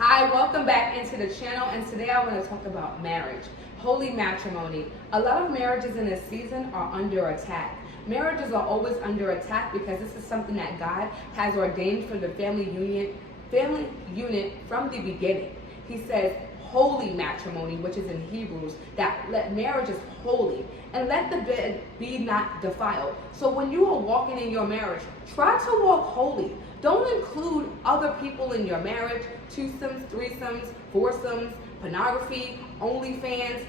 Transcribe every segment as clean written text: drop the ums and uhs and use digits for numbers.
Hi, welcome back into the channel, and today I want to talk about marriage, holy matrimony. A lot of marriages in this season are under attack. Marriages are always under attack because this is something that God has ordained for the family unit from the beginning. He says holy matrimony, which is in Hebrews, that let marriage is holy, and let the bed be not defiled. So when you are walking in your marriage, try to walk holy. Don't include other people in your marriage, twosomes, threesomes, foursomes, pornography, OnlyFans,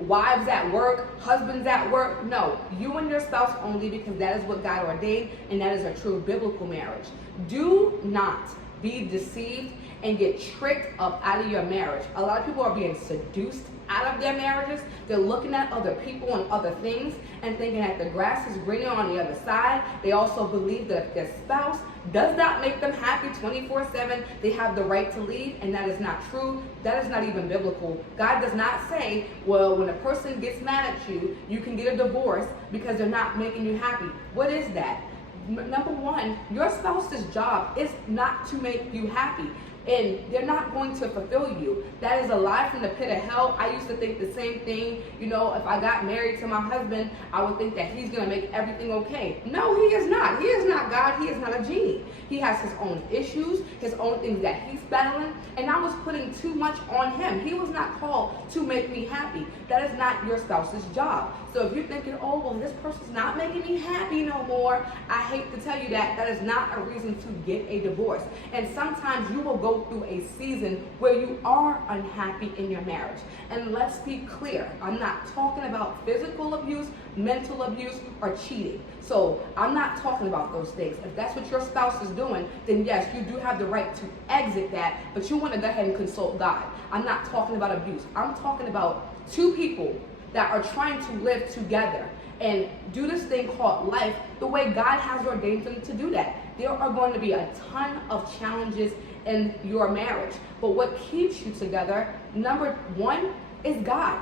wives at work, husbands at work. No, you and your spouse only, because that is what God ordained, and that is a true biblical marriage. Do not be deceived and get tricked up out of your marriage. A lot of people are being seduced out of their marriages. They're looking at other people and other things and thinking that the grass is greener on the other side. They also believe that if their spouse does not make them happy 24/7, they have the right to leave, and that is not true. That is not even biblical. God does not say, well, when a person gets mad at you, you can get a divorce because they're not making you happy. What is that? Number one, your spouse's job is not to make you happy, and they're not going to fulfill you. That is a lie from the pit of hell. I used to think the same thing. You know, if I got married to my husband, I would think that he's going to make everything okay. No, he is not. He is not God. He is not a genie. He has his own issues, his own things that he's battling, and I was putting too much on him. He was not called to make me happy. That is not your spouse's job. So if you're thinking, oh, well, this person's not making me happy no more, I hate to tell you that that is not a reason to get a divorce. And sometimes you will go through a season where you are unhappy in your marriage. And let's be clear, I'm not talking about physical abuse, mental abuse, or cheating. So I'm not talking about those things. If that's what your spouse is doing, then yes, you do have the right to exit that, but you want to go ahead and consult God. I'm not talking about abuse. I'm talking about two people that are trying to live together and do this thing called life the way God has ordained them to do that. There are going to be a ton of challenges in your marriage, but what keeps you together, number one, is God.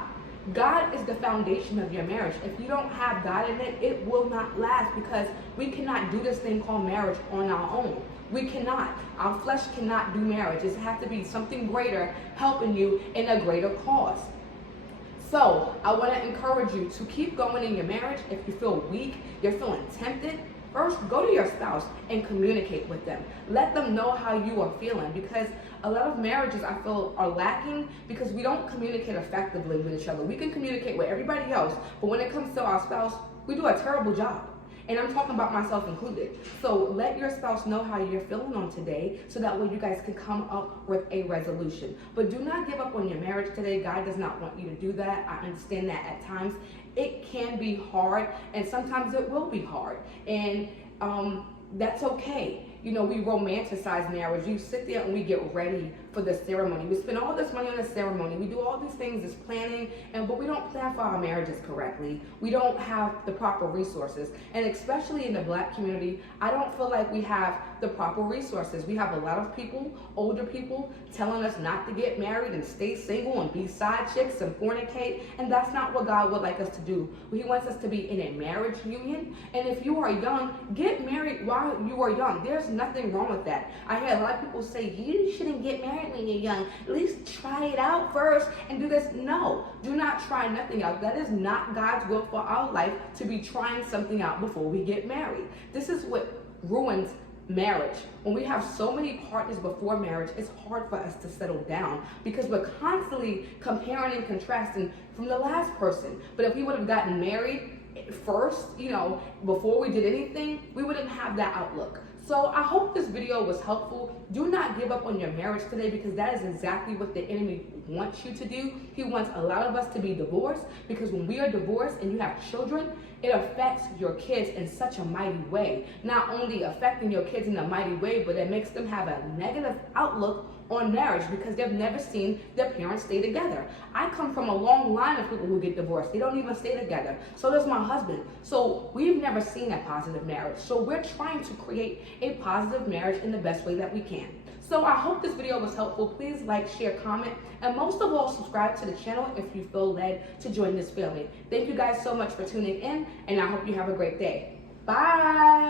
God is the foundation of your marriage. If you don't have God in it, it will not last, because we cannot do this thing called marriage on our own. We cannot. Our flesh cannot do marriage. It has to be something greater helping you in a greater cause. So I want to encourage you to keep going in your marriage. If you feel weak, you're feeling tempted, first go to your spouse and communicate with them. Let them know how you are feeling, because a lot of marriages, I feel, are lacking because we don't communicate effectively with each other. We can communicate with everybody else, but when it comes to our spouse, we do a terrible job. And I'm talking about myself included. So let your spouse know how you're feeling on today, so that way you guys can come up with a resolution. But do not give up on your marriage today. God does not want you to do that. I understand that at times it can be hard, and sometimes it will be hard. And that's okay. You know, we romanticize marriage. You sit there and we get ready for the ceremony. We spend all this money on the ceremony. We do all these things, this planning, but we don't plan for our marriages correctly. We don't have the proper resources. And especially in the Black community, I don't feel like we have the proper resources. We have a lot of people, older people, telling us not to get married and stay single and be side chicks and fornicate. And that's not what God would like us to do. He wants us to be in a marriage union. And if you are young, get married while you are young. There's nothing wrong with that. I hear a lot of people say, you shouldn't get married when you're young. At least try it out first and do this. No, do not try nothing out. That is not God's will for our life, to be trying something out before we get married. This is what ruins marriage. When we have so many partners before marriage, it's hard for us to settle down because we're constantly comparing and contrasting from the last person. But if we would have gotten married first, you know, before we did anything, we wouldn't have that outlook. So I hope this video was helpful. Do not give up on your marriage today, because that is exactly what the enemy wants you to do. He wants a lot of us to be divorced, because when we are divorced and you have children, it affects your kids in such a mighty way. Not only affecting your kids in a mighty way, but it makes them have a negative outlook on marriage because they've never seen their parents stay together. I come from a long line of people who get divorced. They don't even stay together. So does my husband. So we've never seen a positive marriage. So we're trying to create a positive marriage in the best way that we can. So I hope this video was helpful. Please like, share, comment, and most of all, subscribe to the channel if you feel led to join this family. Thank you guys so much for tuning in, and I hope you have a great day. Bye.